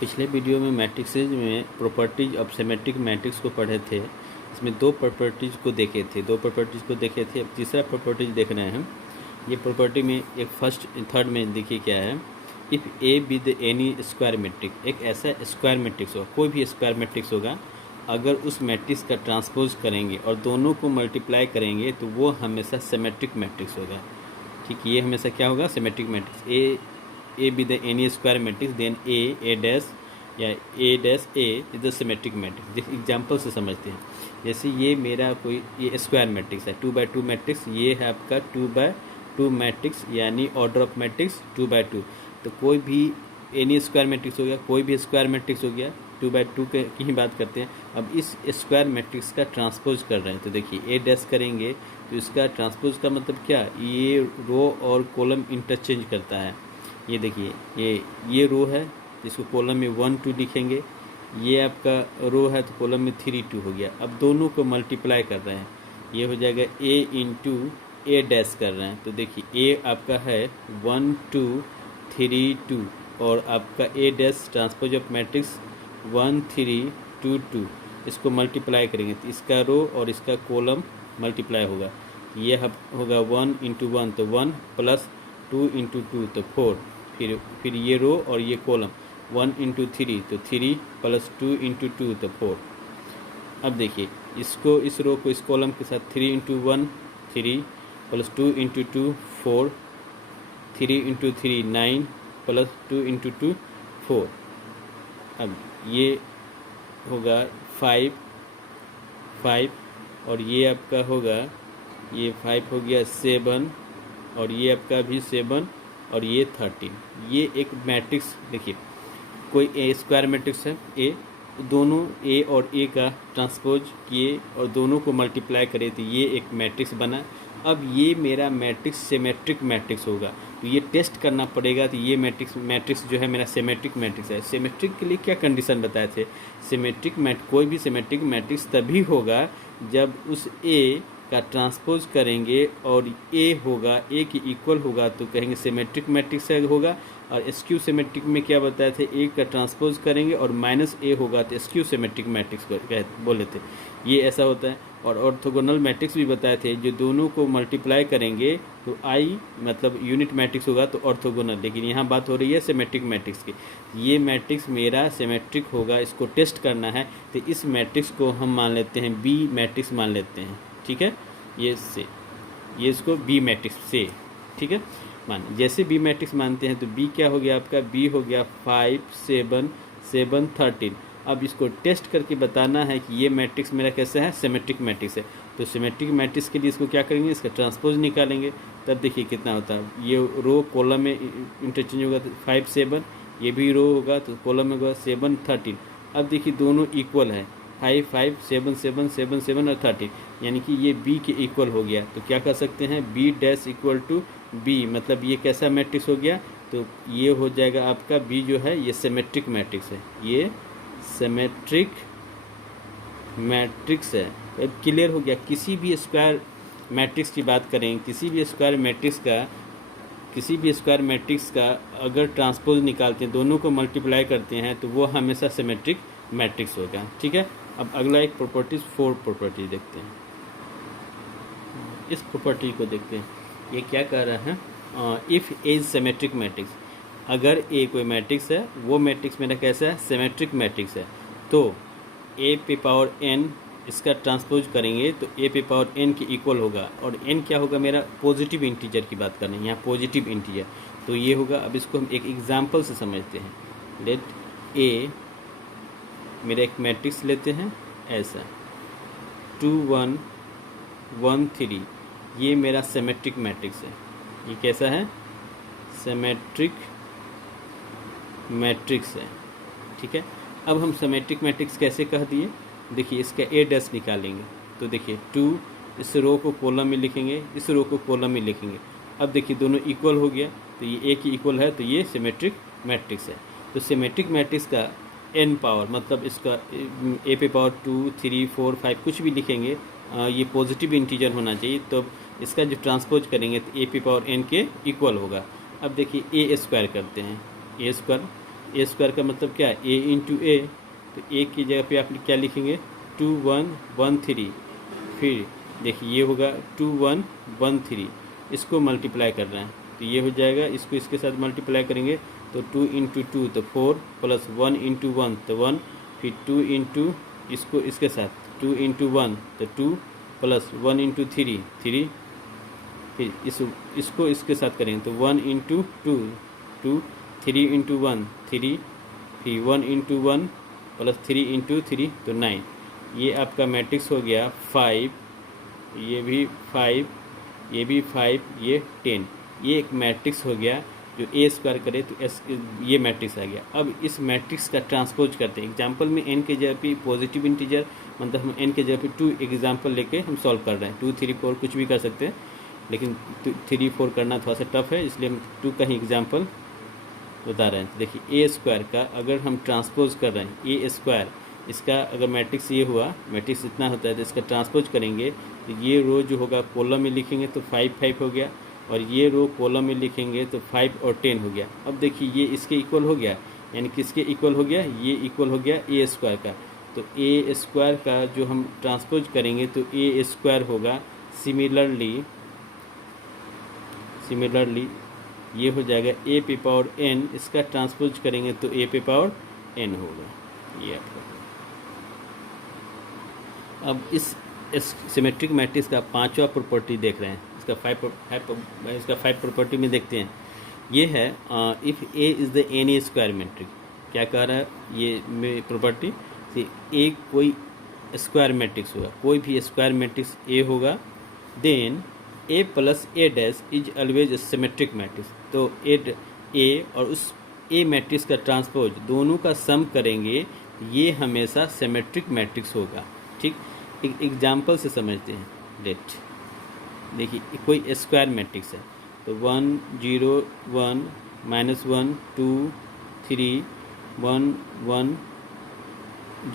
पिछले वीडियो में मैट्रिक्सेज में प्रॉपर्टीज ऑफ सिमेट्रिक मैट्रिक्स को पढ़े थे। इसमें दो प्रॉपर्टीज को देखे थे। अब तीसरा प्रॉपर्टीज देख रहे हैं हम। ये प्रॉपर्टी में एक फर्स्ट थर्ड में देखिए क्या है। If A with any square matrix, एक ऐसा स्क्वायर मैट्रिक्स हो, कोई भी स्क्वायर मैट्रिक्स होगा, अगर उस मैट्रिक्स का ट्रांसपोज करेंगे और दोनों को मल्टीप्लाई करेंगे तो वो हमेशा सिमेट्रिक मैट्रिक्स होगा। ठीक, ये हमेशा क्या होगा? Symmetric matrix. A with any square matrix then A dash या A dash A is the symmetric matrix. जिस एग्जांपल से समझते हैं, जैसे ये मेरा कोई ये स्क्वायर मैट्रिक्स है, 2x2 मैट्रिक्स, ये है आपका 2x2 मैट्रिक्स, यानी ऑर्डर ऑफ मैट्रिक्स 2x2। तो कोई भी एनी स्क्वायर मैट्रिक्स हो गया, कोई भी स्क्वायर मैट्रिक्स हो गया, 2x2 की ही बात करते हैं। अब इस स्क्वायर मैट्रिक्स का ट्रांसपोज कर रहे हैं, तो देखिए ए डैश करेंगे तो इसका ट्रांसपोज का मतलब क्या? ये रो और कॉलम इंटरचेंज करता है। ये देखिए ये रो है जिसको कॉलम में 1 2 लिखेंगे, ये आपका रो है तो कॉलम में 3 2 हो गया। अब दोनों को मल्टीप्लाई कर रहे हैं, ये हो जाएगा ए इंटू ए डैश कर रहे हैं, तो देखिए ए आपका है 1 2 3 2 और आपका ए डैश ट्रांसपोज ऑफ मैट्रिक्स 1 3 2 2। इसको मल्टीप्लाई करेंगे तो इसका रो और इसका कॉलम मल्टीप्लाई होगा। ये होगा 1 इंटू 1 तो 1 प्लस 2 इंटू 2 तो 4, फिर ये रो और ये कॉलम 1 इंटू 3 तो 3 प्लस 2 इंटू 2 तो 4। अब देखिए इसको, इस रो को इस कॉलम के साथ 3 into 1 3 plus 2 into 2 4, 3 into 3 9 plus 2 into 2 4। अब ये होगा 5 और ये आपका होगा, ये 5 हो गया 7 और ये आपका भी 7 और ये 13। ये एक मैट्रिक्स, देखिए कोई ए स्क्वायर मैट्रिक्स है ए, दोनों ए और ए का ट्रांसपोज किए और दोनों को मल्टीप्लाई करे तो ये एक मैट्रिक्स बना। अब ये मेरा मैट्रिक्स सिमेट्रिक मैट्रिक्स होगा, तो ये टेस्ट करना पड़ेगा। तो ये मैट्रिक्स जो है मेरा सिमेट्रिक मैट्रिक्स है। सिमेट्रिक के लिए क्या कंडीशन बताए थे? कोई भी सिमेट्रिक मैट्रिक्स तभी होगा जब उस ए का ट्रांसपोज करेंगे और ए होगा, ए की इक्वल होगा तो कहेंगे सिमेट्रिक मैट्रिक्स होगा। और स्क्यू सिमेट्रिक में क्या बताए थे? ए का ट्रांसपोज करेंगे और माइनस ए होगा तो स्क्यू सिमेट्रिक मैट्रिक्स बोले थे। ये ऐसा होता है। और ऑर्थोगोनल मैट्रिक्स भी बताए थे, जो दोनों को मल्टीप्लाई करेंगे तो आई मतलब यूनिट मैट्रिक्स होगा तो ऑर्थोगोनल। लेकिन यहाँ बात हो रही है सिमेट्रिक मैट्रिक्स की। ये मैट्रिक्स मेरा सिमेट्रिक होगा, इसको टेस्ट करना है तो इस मैट्रिक्स को हम मान लेते हैं बी मैट्रिक्स मान लेते हैं। ठीक है, ये इसको बी मैट्रिक्स से, ठीक है, जैसे बी मैट्रिक्स मानते हैं तो बी क्या हो गया आपका? बी हो गया 5 7 7 13। अब इसको टेस्ट करके बताना है कि ये मैट्रिक्स मेरा कैसा है? सिमेट्रिक मैट्रिक्स है। तो सिमेट्रिक मैट्रिक्स के लिए इसको क्या करेंगे? इसका ट्रांसपोज निकालेंगे, तब देखिए कितना होता है। ये रो कॉलम में इंटरचेंज होगा तो 5 7, ये भी रो होगा तो कॉलम में होगा 7 13। अब देखिए दोनों इक्वल है, 5 5 7 7 7 7 और 13, यानी कि ये बी के इक्वल हो गया। तो क्या कर सकते हैं? B dash equal to B, मतलब ये कैसा मैट्रिक्स हो गया? तो ये हो जाएगा आपका बी जो है ये सिमेट्रिक मैट्रिक्स है, ये सिमेट्रिक मैट्रिक्स है। अब क्लियर हो गया। किसी भी स्क्वायर मैट्रिक्स की बात करें, किसी भी स्क्वायर मैट्रिक्स का अगर ट्रांसपोज निकालते हैं, दोनों को मल्टीप्लाई करते हैं तो वो हमेशा सिमेट्रिक मैट्रिक्स होगा। ठीक है, अब अगला एक प्रॉपर्टीज 4 प्रॉपर्टी देखते हैं। इस प्रॉपर्टी को देखते हैं, ये क्या कह रहा है? If A is symmetric matrix, अगर ए कोई मैट्रिक्स है, वो मैट्रिक्स मेरा कैसा है? सिमेट्रिक मैट्रिक्स है, तो ए पे पावर एन इसका ट्रांसपोज करेंगे तो ए पे पावर एन के इक्वल होगा। और एन क्या होगा? मेरा पॉजिटिव इंटीजर की बात कर रहे हैं, यहाँ पॉजिटिव इंटीजर, तो ये होगा। अब इसको हम एक एग्जाम्पल से समझते हैं। लेट ए मेरा एक मैट्रिक्स लेते हैं ऐसा 2 1 1 3, ये मेरा सिमेट्रिक मैट्रिक्स है। ये कैसा है? सिमेट्रिक मैट्रिक्स है। ठीक है, अब हम सिमेट्रिक मैट्रिक्स कैसे कह दिए? देखिए इसका ए डैश निकालेंगे तो देखिए 2, इस रो को कॉलम में लिखेंगे, इस रो को कॉलम में लिखेंगे। अब देखिए दोनों इक्वल हो गया तो ये ए की इक्वल है, तो ये सिमेट्रिक मैट्रिक्स है। तो सिमेट्रिक मैट्रिक्स का एन पावर मतलब इसका ए पे पावर 2 3 4 5 कुछ भी लिखेंगे, ये पॉजिटिव इंटीजर होना चाहिए। तो इसका जो ट्रांसपोज करेंगे तो ए पे पावर एन के इक्वल होगा। अब देखिए ए स्क्वायर करते हैं, ए स्क्वायर का मतलब क्या है, ए इंटू ए, तो ए की जगह पे आप क्या लिखेंगे 2 1 1 3, फिर देखिए ये होगा 2 1 1 3, इसको मल्टीप्लाई कर रहे हैं तो ये हो जाएगा, इसको इसके साथ मल्टीप्लाई करेंगे तो 2 इंटू 2 तो 4 प्लस 1 इंटू 1 तो 1, फिर 2 इंटू इसको इसके साथ 2 इंटू 1 तो 2 प्लस 1 इंटू 3 3, फिर इसको इसके साथ करेंगे तो 1 इंटू 2 2, 3 इंटू 1 3, फिर 1 इंटू 1 प्लस 3 इंटू 3 तो 9। ये आपका मैट्रिक्स हो गया 5, ये भी 5, ये भी 5, ये 10। ये एक मैट्रिक्स हो गया जो ए स्क्वायर करे तो एस, ये मैट्रिक्स आ गया। अब इस मैट्रिक्स का ट्रांसपोज करते हैं। एग्जाम्पल में एन के जगह पे पॉजिटिव इंटीजर, मतलब हम एन के जगह पे 2 एग्जाम्पल लेके हम सॉल्व कर रहे हैं। 2 3 4 कुछ भी कर सकते हैं, लेकिन 3 4 करना थोड़ा सा टफ है, इसलिए हम 2 का ही एग्जाम्पल बता रहे हैं। तो देखिए ए स्क्वायर का अगर हम ट्रांसपोज कर रहे हैं, ए स्क्वायर इसका अगर मैट्रिक्स ये हुआ, मैट्रिक्स इतना होता है तो इसका ट्रांसपोज करेंगे तो ये रो जो होगा कॉलम में लिखेंगे तो 5 5 हो गया, और ये रो कॉलम में लिखेंगे तो 5 और 10 हो गया। अब देखिए ये इसके इक्वल हो गया, यानी किसके इक्वल हो गया, ये इक्वल हो गया ए स्क्वायर का। तो ए स्क्वायर का जो हम ट्रांसपोज करेंगे तो ए स्क्वायर होगा सिमिलरली ये हो जाएगा ए पे पावर एन, इसका ट्रांसपोज करेंगे तो ए पे पावर एन होगा। ये आपका, अब इस सिमेट्रिक मैट्रिक्स का 5वां प्रॉपर्टी देख रहे हैं, इसका 5 प्रॉपर्टी में देखते हैं। ये है if A is the any square matrix. क्या कह रहा है ये प्रॉपर्टी कि ए कोई स्क्वायर मैट्रिक्स होगा, कोई भी स्क्वायर मैट्रिक्स ए होगा, then A plus A dash is always symmetric matrix. तो ए और उस ए मैट्रिक्स का ट्रांसपोज दोनों का सम करेंगे, ये हमेशा सिमेट्रिक मैट्रिक्स होगा। ठीक, एक एग्जाम्पल से समझते हैं। लेट देखिए कोई स्क्वायर मैट्रिक्स है तो 1 0 1 -1 2 3 1 1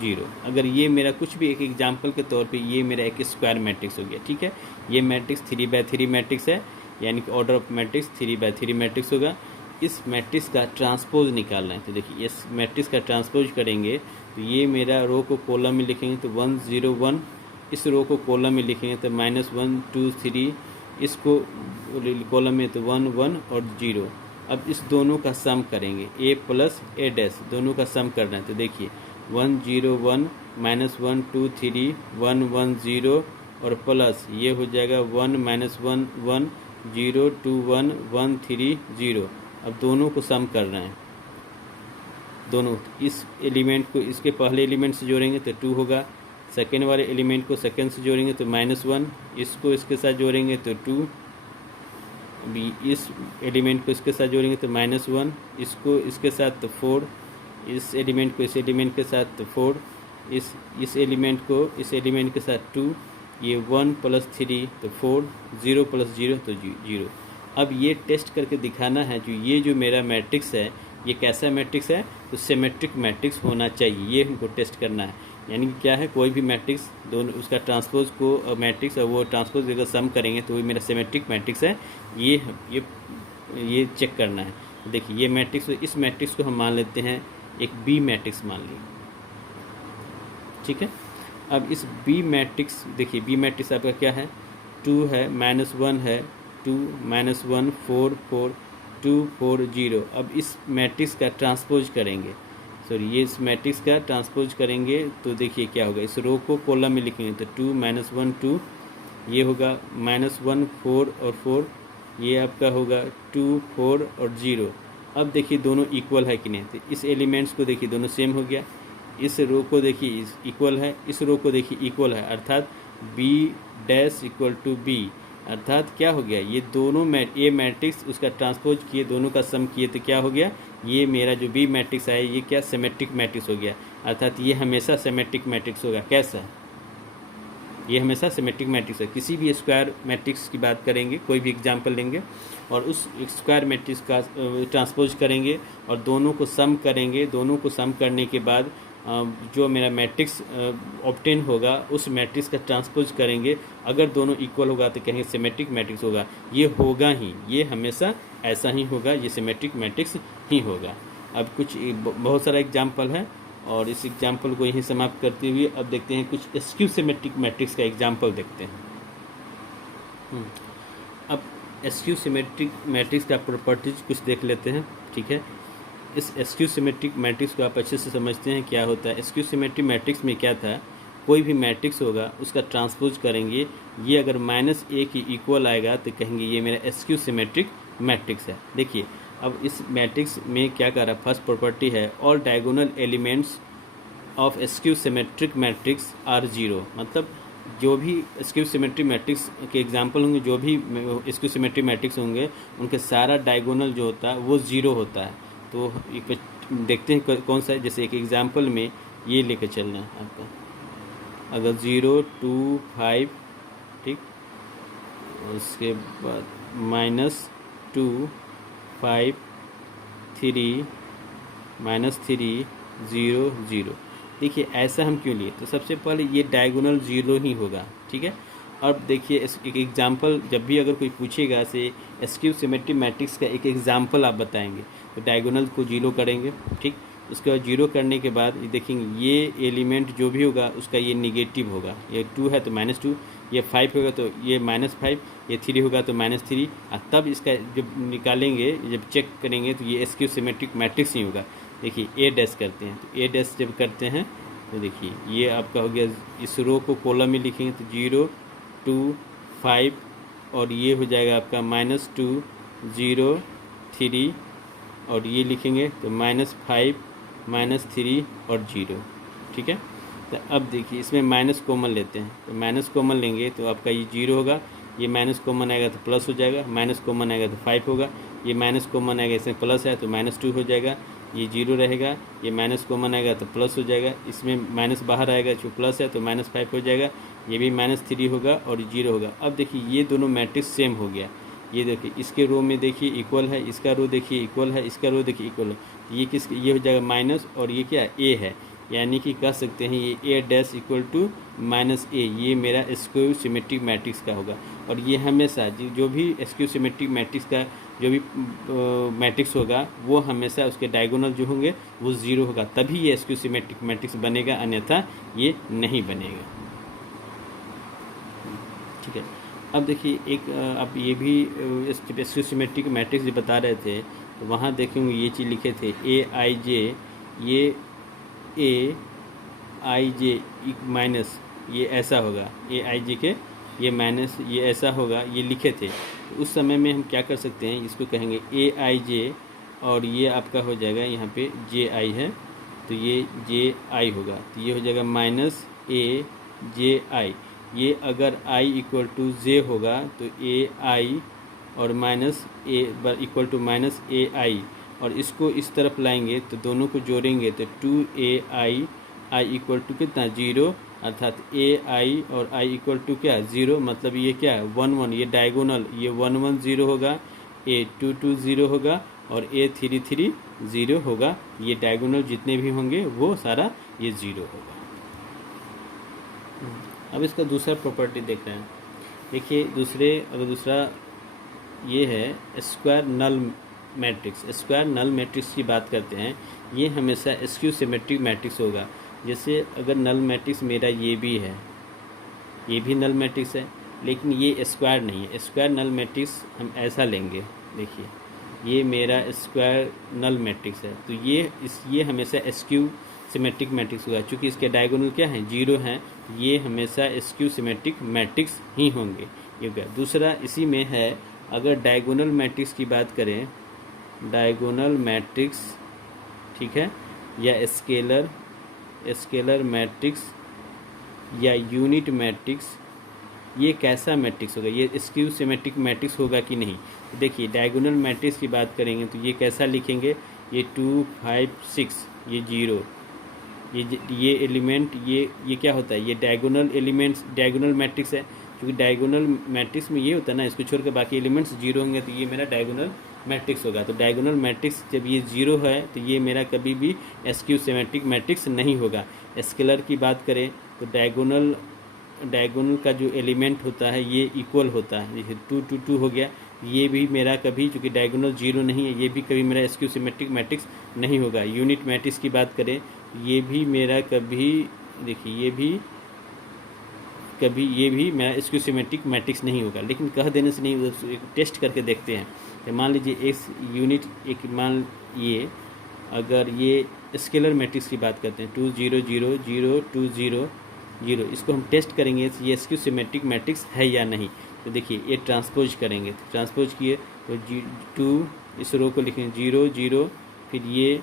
0। अगर ये मेरा कुछ भी एक एग्जाम्पल के तौर पे ये मेरा एक स्क्वायर मैट्रिक्स हो गया। ठीक है, ये मैट्रिक्स 3/3 मैट्रिक्स है, यानी कि ऑर्डर ऑफ मैट्रिक्स 3/3 मैट्रिक्स होगा। इस मैट्रिक्स का ट्रांसपोज निकालना है तो देखिए इस मैट्रिक्स का ट्रांसपोज करेंगे तो ये मेरा रो को कॉलम में लिखेंगे तो 1 0 1, इस रो को कॉलम में लिखेंगे तो -1 2 3, इसको कॉलम में तो 1 1 और 0। अब इस दोनों का सम करेंगे, ए प्लस ए डैश दोनों का सम करना है तो देखिए 1 0 1 -1 2 3 1 1 0 और प्लस ये हो जाएगा 1 -1 1 0 2 1 1 3 0। अब दोनों को सम करना है, दोनों इस एलिमेंट को इसके पहले एलिमेंट से जोड़ेंगे तो 2 होगा, सेकेंड वाले एलिमेंट को सेकेंड से जोड़ेंगे तो -1, इसको इसके साथ जोड़ेंगे तो 2, अभी इस एलिमेंट को इसके साथ जोड़ेंगे तो -1, इसको इसके साथ तो 4, इस एलिमेंट को इस एलिमेंट के साथ तो 4, इस एलिमेंट को इस एलिमेंट के साथ 2, ये 1 + 3 तो 4, 0 + 0 तो 0। अब ये टेस्ट करके दिखाना है जो ये जो मेरा मैट्रिक्स है ये कैसा मैट्रिक्स है, तो सिमेट्रिक मैट्रिक्स होना चाहिए, ये हमको टेस्ट करना है। यानी कि क्या है, कोई भी मैट्रिक्स दोनों उसका ट्रांसपोज को मैट्रिक्स और वो ट्रांसपोज अगर सम करेंगे तो वो मेरा सिमेट्रिक मैट्रिक्स है, ये चेक करना है। देखिए ये मैट्रिक्स, इस मैट्रिक्स को हम मान लेते हैं एक बी मैट्रिक्स मान ली। ठीक है, अब इस बी मैट्रिक्स, देखिए बी मैट्रिक्स आपका क्या है, 2 है -1 है 2 -1 4 4 2 4 0। अब इस मैट्रिक्स का ट्रांसपोज करेंगे, ये इस मैट्रिक्स का ट्रांसपोज करेंगे तो देखिए क्या होगा, इस रो को कॉलम में लिखेंगे तो 2 -1 2, ये होगा -1 4 और 4, ये आपका होगा 2 4 और 0। अब देखिए दोनों इक्वल है कि नहीं, तो इस एलिमेंट्स को देखिए दोनों सेम हो गया, इस रो को देखिए इक्वल है, इस रो को देखिए इक्वल है, अर्थात B dash equal to B, अर्थात क्या हो गया, ये दोनों ए मैट्रिक्स उसका ट्रांसपोज किए, दोनों का सम किए तो क्या हो गया, ये मेरा जो बी मैट्रिक्स है ये क्या सिमेट्रिक मैट्रिक्स हो गया। अर्थात ये हमेशा सिमेट्रिक मैट्रिक्स होगा। कैसा, ये हमेशा सिमेट्रिक मैट्रिक्स है। किसी भी स्क्वायर मैट्रिक्स की बात करेंगे, कोई भी एग्जांपल लेंगे और उस स्क्वायर मैट्रिक्स का ट्रांसपोज करेंगे और दोनों को सम करेंगे, दोनों को सम करने के बाद जो मेरा मैट्रिक्स ऑब्टेन होगा उस मैट्रिक्स का ट्रांसपोज करेंगे, अगर दोनों इक्वल होगा तो कहेंगे सिमेट्रिक मैट्रिक्स होगा। ये होगा ही, ये हमेशा ऐसा ही होगा, ये सिमेट्रिक मैट्रिक्स ही होगा। अब कुछ बहुत सारा एग्जाम्पल है और इस एग्जाम्पल को यहीं समाप्त करते हुए अब देखते हैं कुछ स्क्यू सिमेट्रिक मैट्रिक्स का एग्जाम्पल देखते हैं। अब स्क्यू सिमेट्रिक मैट्रिक्स का प्रॉपर्टीज कुछ देख लेते हैं। ठीक है, इस स्क्यू सिमेट्रिक मैट्रिक्स को आप अच्छे से समझते हैं क्या होता है। स्क्यू सिमेट्रिक मैट्रिक्स में क्या था, कोई भी मैट्रिक्स होगा उसका ट्रांसपोज करेंगे, ये अगर -a की इक्वल आएगा तो कहेंगे ये मेरा स्क्यू सिमेट्रिक मैट्रिक्स है। देखिए अब इस मैट्रिक्स में क्या कर रहा है, फर्स्ट प्रॉपर्टी है all diagonal elements of skew symmetric matrix are zero. मतलब जो भी स्क्यू सिमेट्रिक मैट्रिक्स के एग्जांपल होंगे, जो भी स्क्यू सिमेट्रिक मैट्रिक्स होंगे उनके सारा डायगोनल जो होता है वो ज़ीरो होता है। तो एक देखते हैं कौन सा है। जैसे एक एग्जांपल में ये लेकर चलना है आपका, अगर 0 2 5, ठीक, उसके बाद -2 5 3 -3 0 0। देखिए ऐसा हम क्यों लिए, तो सबसे पहले ये डायगोनल 0 ही होगा। ठीक है, अब देखिए एक एग्जांपल, जब भी अगर कोई पूछेगा से स्क्यू सिमेट्रिक मैट्रिक्स का एक एग्जांपल आप बताएंगे तो डायगोनल को 0 करेंगे। ठीक, उसके बाद 0 करने के बाद देखेंगे ये एलिमेंट जो भी होगा उसका ये निगेटिव होगा। ये 2 है तो -2, ये 5 होगा तो ये -5, ये 3 होगा तो -3। और तब इसका जब निकालेंगे, जब चेक करेंगे तो ये स्क्यू सिमेट्रिक मैट्रिक्स ही होगा। देखिए ए डैश करते हैं, तो ए डैश जब करते हैं तो देखिए ये आपका हो गया, इस रो को कॉलम में लिखेंगे तो 0 2 5 और ये हो जाएगा आपका -2 0 3 और ये लिखेंगे तो -5 -3 और 0। ठीक है, तो अब देखिए इसमें माइनस कॉमन लेते हैं, तो माइनस कॉमन लेंगे तो आपका ये 0 होगा, ये माइनस कॉमन आएगा तो प्लस हो जाएगा, माइनस कॉमन आएगा तो 5 होगा, ये माइनस कॉमन आएगा इसमें प्लस है तो -2 हो जाएगा, ये 0 रहेगा, ये माइनस कॉमन आएगा तो प्लस हो जाएगा, इसमें माइनस बाहर आएगा जो प्लस है तो -5 हो जाएगा, ये भी -3 होगा और 0 होगा। अब देखिए ये दोनों मैट्रिक्स सेम हो गया। ये देखिए इसके रो में देखिए इक्वल है, इसका रो देखिए इक्वल है, इसका रो देखिए इक्वल है। ये ये हो जाएगा माइनस और ये क्या है, ए है, यानी कि कह सकते हैं ये ए डैश इक्वल टू -a, ये मेरा स्क्यू सिमेट्रिक मैट्रिक्स का होगा। और ये हमेशा जो भी स्क्यू सिमेट्रिक मैट्रिक्स का जो भी मैट्रिक्स होगा वो हमेशा उसके डायगोनल जो होंगे वो 0 होगा, तभी ये स्क्यू सिमेट्रिक मैट्रिक्स बनेगा, अन्यथा ये नहीं बनेगा। ठीक है, अब देखिए एक आप ये भी स्क्यू सिमेट्रिक मैट्रिक्स जो बता रहे थे तो वहाँ देखेंगे ये चीज़ लिखे थे aij, ये aij माइनस ये ऐसा होगा, aij के ये माइनस ये ऐसा होगा, ये लिखे थे। तो उस समय में हम क्या कर सकते हैं, इसको कहेंगे aij और ये आपका हो जाएगा यहाँ पे ji है तो ये ji होगा, तो ये हो जाएगा -aj। ये अगर i इक्वल टू j होगा तो ai और -a इक्वल टू -ai, और इसको इस तरफ लाएंगे तो दोनों को जोड़ेंगे तो 2ai i इक्वल टू कितना 0, अर्थात ai और i इक्वल टू क्या 0, मतलब ये क्या है 1 1, ये डायगोनल ये 1 1 0 होगा, a 2 2 0 होगा और a 3 3 0 होगा। ये डायगोनल जितने भी होंगे वो सारा ये 0 होगा। अब इसका दूसरा प्रॉपर्टी देख रहे हैं। देखिए दूसरा ये है square null matrix. Square null matrix की बात करते हैं, ये हमेशा स्क्यू सिमेट्रिक मैट्रिक्स होगा। जैसे अगर नल मैट्रिक्स मेरा ये भी है, ये भी नल मैट्रिक्स है लेकिन ये स्क्वायर नहीं है। स्क्वायर नल मैट्रिक्स हम ऐसा लेंगे, देखिए ये मेरा स्क्वायर नल मैट्रिक्स है तो ये हमेशा स्क्यू सिमेट्रिक मैट्रिक्स होगा। चूँकि इसके डायगोनल क्या हैं 0 हैं, ये हमेशा स्क्यू सिमेट्रिक मैट्रिक्स ही होंगे। ये क्या दूसरा इसी में है, अगर डायगोनल मैट्रिक्स की बात करें, डायगोनल मैट्रिक्स ठीक है, या स्केलर मैट्रिक्स या यूनिट मैट्रिक्स, ये कैसा मैट्रिक्स होगा, ये स्क्यू सिमेट्रिक मैट्रिक्स होगा कि नहीं। तो देखिए डायगोनल मैट्रिक्स की बात करेंगे तो ये कैसा लिखेंगे, ये 2 5 6 ये 0, ये एलिमेंट ये क्या होता है, ये डायगोनल एलिमेंट्स डायगोनल मैट्रिक्स है। क्योंकि डायगोनल मैट्रिक्स में ये होता है ना, इसको छोड़ के बाकी एलिमेंट्स 0 होंगे तो ये मेरा डायगोनल मैट्रिक्स होगा। तो डायगोनल मैट्रिक्स जब ये 0 है तो ये मेरा कभी भी स्क्यू सिमेट्रिक मैट्रिक्स नहीं होगा। स्केलर की बात करें तो डायगोनल का जो एलिमेंट होता है ये इक्वल होता है, जैसे 2 2 2 हो गया ये भी मेरा कभी, चूँकि डायगोनल जीरो नहीं है, ये भी कभी मेरा स्क्यू सिमेट्रिक मैट्रिक्स नहीं होगा। यूनिट मैट्रिक्स की बात करें, ये भी मेरा कभी, देखिए ये भी मेरा स्क्यू सिमेट्रिक मैट्रिक्स नहीं होगा। लेकिन कह देने से नहीं, एक टेस्ट करके देखते हैं। तो मान लीजिए इस यूनिट एक, मान ये अगर ये स्केलर मैट्रिक्स की बात करते हैं 2 0 0 0 2 0 0, इसको हम टेस्ट करेंगे ये स्क्यू सिमेट्रिक मैट्रिक्स है या नहीं। तो देखिए ये ट्रांसपोज करेंगे, तो ट्रांसपोज किए तो 2, इस रो को लिखेंगे 0 0, फिर ये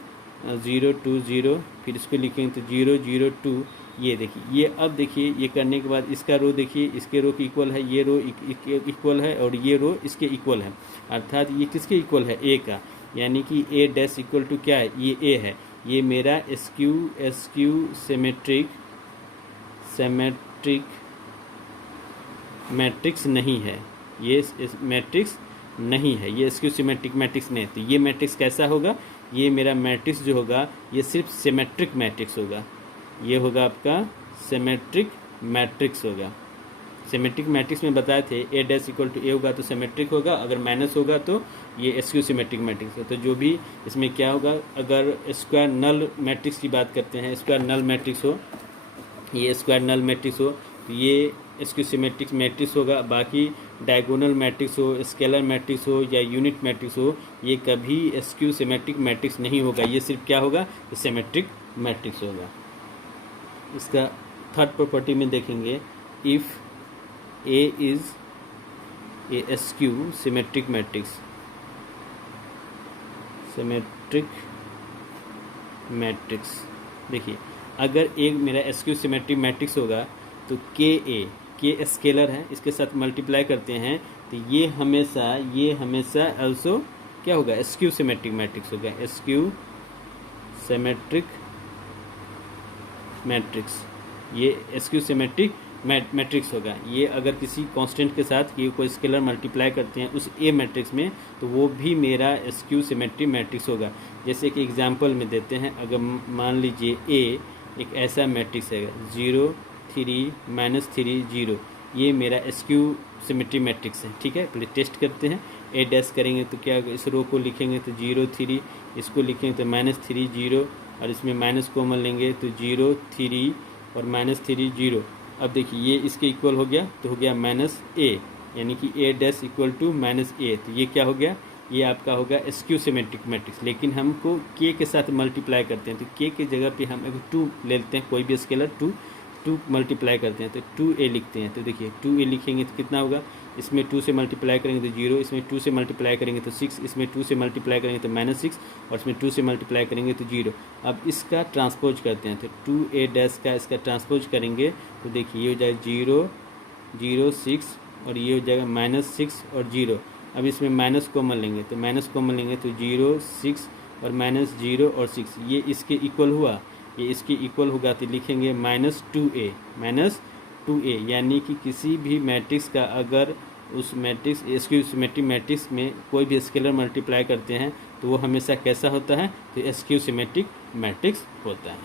0 2 0, फिर इसको लिखेंगे तो 0 0 2। ये देखिए, ये अब देखिए ये करने के बाद इसका रो देखिए, इसके रो की इक्वल है, ये रो इक्वल है और ये रो इसके इक्वल है। अर्थात ये किसके इक्वल है, ए का, यानी कि ए डैश इक्वल टू क्या है, ये ए है। ये मेरा स्क्यू सिमेट्रिक मैट्रिक्स नहीं है, ये मैट्रिक्स नहीं है, ये स्क्यू सिमेट्रिक मैट्रिक्स नहीं है। तो ये मैट्रिक्स कैसा होगा, ये मेरा मैट्रिक्स जो होगा ये सिर्फ सिमेट्रिक मैट्रिक्स होगा। ये होगा आपका सिमेट्रिक मैट्रिक्स होगा। सिमेट्रिक मैट्रिक्स में बताए थे ए डैश इक्वल टू ए होगा तो सिमेट्रिक होगा, अगर माइनस होगा तो ये स्क्यू सिमेट्रिक मैट्रिक्स है। तो जो भी इसमें क्या होगा, अगर स्क्वायर नल मैट्रिक्स की बात करते हैं, स्क्वायर नल मैट्रिक्स हो, ये स्क्वायर नल मैट्रिक्स हो तो ये स्क्यू सिमेट्रिक मैट्रिक्स होगा। बाकी डायगोनल मैट्रिक्स हो, स्केलर मैट्रिक्स हो या यूनिट मैट्रिक्स हो, ये कभी स्क्यू सिमेट्रिक मैट्रिक्स नहीं होगा। ये सिर्फ क्या होगा, सिमेट्रिक मैट्रिक्स होगा। इसका थर्ड प्रॉपर्टी में देखेंगे, if A is A skew symmetric matrix, देखिए अगर एक मेरा स्क्यू सिमेट्रिक मैट्रिक्स होगा तो के स्केलर है, इसके साथ मल्टीप्लाई करते हैं तो ये हमेशा also क्या होगा, स्क्यू सिमेट्रिक मैट्रिक्स होगा। स्क्यू सिमेट्रिक मैट्रिक्स, ये स्क्यू सिमेट्रिक मैट्रिक्स होगा। ये अगर किसी कांस्टेंट के साथ ये कोई स्केलर मल्टीप्लाई करते हैं उस ए मैट्रिक्स में तो वो भी मेरा स्क्यू सिमेट्रिक मैट्रिक्स होगा। जैसे कि एग्जांपल में देते हैं, अगर मान लीजिए ए एक ऐसा मैट्रिक्स है 0 3 -3 0, ये मेरा स्क्यू सिमेट्रिक मैट्रिक्स है। ठीक है, पहले टेस्ट करते हैं। ए डैश करेंगे तो क्या, इस रो को लिखेंगे तो 0 3, इसको लिखेंगे तो -3 0, और इसमें माइनस कॉमन लेंगे तो 0 3 और -3 0। अब देखिए ये इसके इक्वल हो गया, तो हो गया -a, यानी कि ए डैश इक्वल टू -a। तो ये क्या हो गया, ये आपका होगा स्क्यू सिमेट्रिक मैट्रिक्स। लेकिन हमको के के साथ मल्टीप्लाई करते हैं तो के के जगह पे हम अगर 2 ले लेते हैं, कोई भी स्केलर 2 मल्टीप्लाई करते हैं तो 2a लिखते हैं। तो देखिए 2a लिखेंगे तो कितना होगा, इसमें 2 से मल्टीप्लाई करेंगे तो 0, इसमें 2 से मल्टीप्लाई करेंगे तो 6, इसमें 2 से मल्टीप्लाई करेंगे तो -6, और इसमें 2 से मल्टीप्लाई करेंगे तो 0। अब इसका ट्रांसपोज करते हैं तो 2a डैश का इसका ट्रांसपोज करेंगे तो देखिए ये हो जाएगा 0 0 6, और ये हो जाएगा -6 और 0। अब इसमें माइनस कॉमन लेंगे तो 0 6 और -0 और 6, ये इसके इक्वल हुआ, ये इसके इक्वल होगा तो लिखेंगे -2a, यानी कि किसी भी मैट्रिक्स का अगर उस मैट्रिक्स स्क्यू सिमेट्रिक मैट्रिक्स में कोई भी स्केलर मल्टीप्लाई करते हैं तो वो हमेशा कैसा होता है, तो स्क्यू सिमेट्रिक मैट्रिक्स होता है।